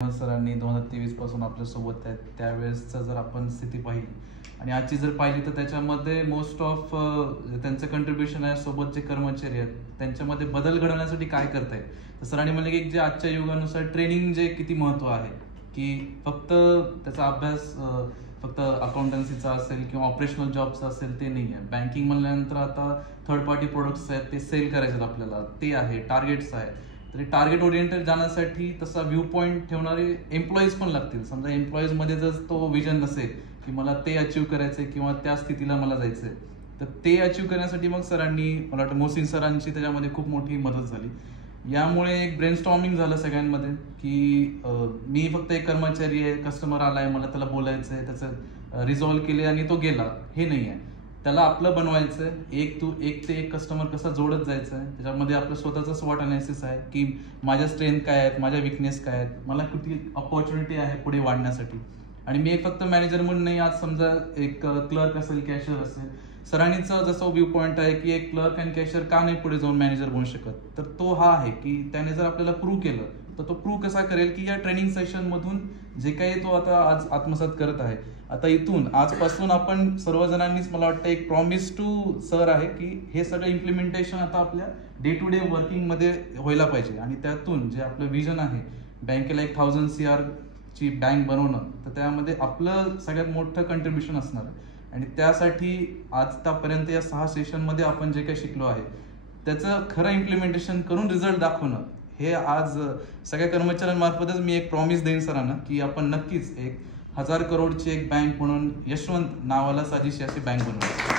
सरांनी 2023 पासून आपल्यासोबत आहेत त्यावेळेसचं जर आपण स्थिती पाहिली आणि आजची जर पाहिली तर त्याच्यामध्ये मोस्ट ऑफ त्यांचं कंट्रीब्युशन आहे. सोबत जे कर्मचारी आहेत त्यांच्यामध्ये बदल घडवण्यासाठी काय करताय तर सरांनी म्हणले की जे आजच्या युगानुसार ट्रेनिंग जे किती महत्व आहे की फक्त त्याचा अभ्यास फक्त अकाउंटन्सीचा असेल किंवा ऑपरेशनल जॉबचा असेल ते नाही आहे. बँकिंग म्हणल्यानंतर आता थर्ड पार्टी प्रोडक्ट्स आहेत ते सेल करायचे आपल्याला, ते आहे, टार्गेट्स आहे. तरी टार्गेट ओरिएंटेड जाण्यासाठी तसा व्ह्यू पॉईंट ठेवणारे एम्प्लॉईज पण लागतील. समजा एम्प्लॉईजमध्ये जर तो विजन नसेल की मला ते अचीव करायचंय किंवा त्या स्थितीला मला जायचंय तर ते अचीव करण्यासाठी मग सरांनी, मला वाटतं मोहसिन सरांची त्याच्यामध्ये खूप मोठी मदत झाली. यामुळे एक ब्रेनस्टॉर्मिंग झालं सगळ्यांमध्ये की मी फक्त एक कर्मचारी आहे, कस्टमर आलाय, मला त्याला बोलायचं आहे, त्याचं रिझॉल्व्ह केले आणि तो गेला, हे नाही आहे. त्याला आपलं बनवायचं, एक ते एक कस्टमर कसा जोडत जायचं आहे. त्याच्यामध्ये आपलं स्वतःचं स्वॉट अनालिसिस आहे की माझ्या स्ट्रेंथ काय आहेत, माझ्या विकनेस काय आहेत, मला कुठली अपॉर्च्युनिटी आहे पुढे वाढण्यासाठी. आणि मी एक फक्त मॅनेजर म्हणून नाही, आज समजा एक क्लर्क असेल, कॅशियर असेल, सरांनीचा जसं व्ह्यू पॉईंट आहे की एक क्लर्क आणि कॅशियर का नाही पुढे जाऊन मॅनेजर बनू शकत, तर तो हा आहे की त्याने जर आपल्याला प्रूव्ह केलं तर तो प्रूव्ह कसा करेल की या ट्रेनिंग सेशनमधून जे काही तो आता आज आत्मसात करत आहे. आता इथून आजपासून आपण सर्वजणांनीच, मला वाटतं, एक प्रॉमिस टू सर आहे की हे सगळं इम्प्लिमेंटेशन आता आपल्या डे टू डे वर्किंगमध्ये व्हायला पाहिजे. आणि त्यातून जे आपलं विजन आहे बँकेला एक 1000 CR ची बँक बनवणं, तर त्यामध्ये आपलं सगळ्यात मोठं कंट्रीब्युशन असणार आहे. आणि त्यासाठी आजपर्यंत या 6 सेशनमध्ये आपण जे काही शिकलो आहे त्याचं खरं इम्प्लिमेंटेशन करून रिझल्ट दाखवणं, हे आज सगळ्या कर्मचाऱ्यांमार्फतच मी एक प्रॉमिस देईन सरांना की आपण नक्कीच एक 1000 करोडची एक बँक म्हणून यशवंत नावाला साजिश अशी बँक बनवू.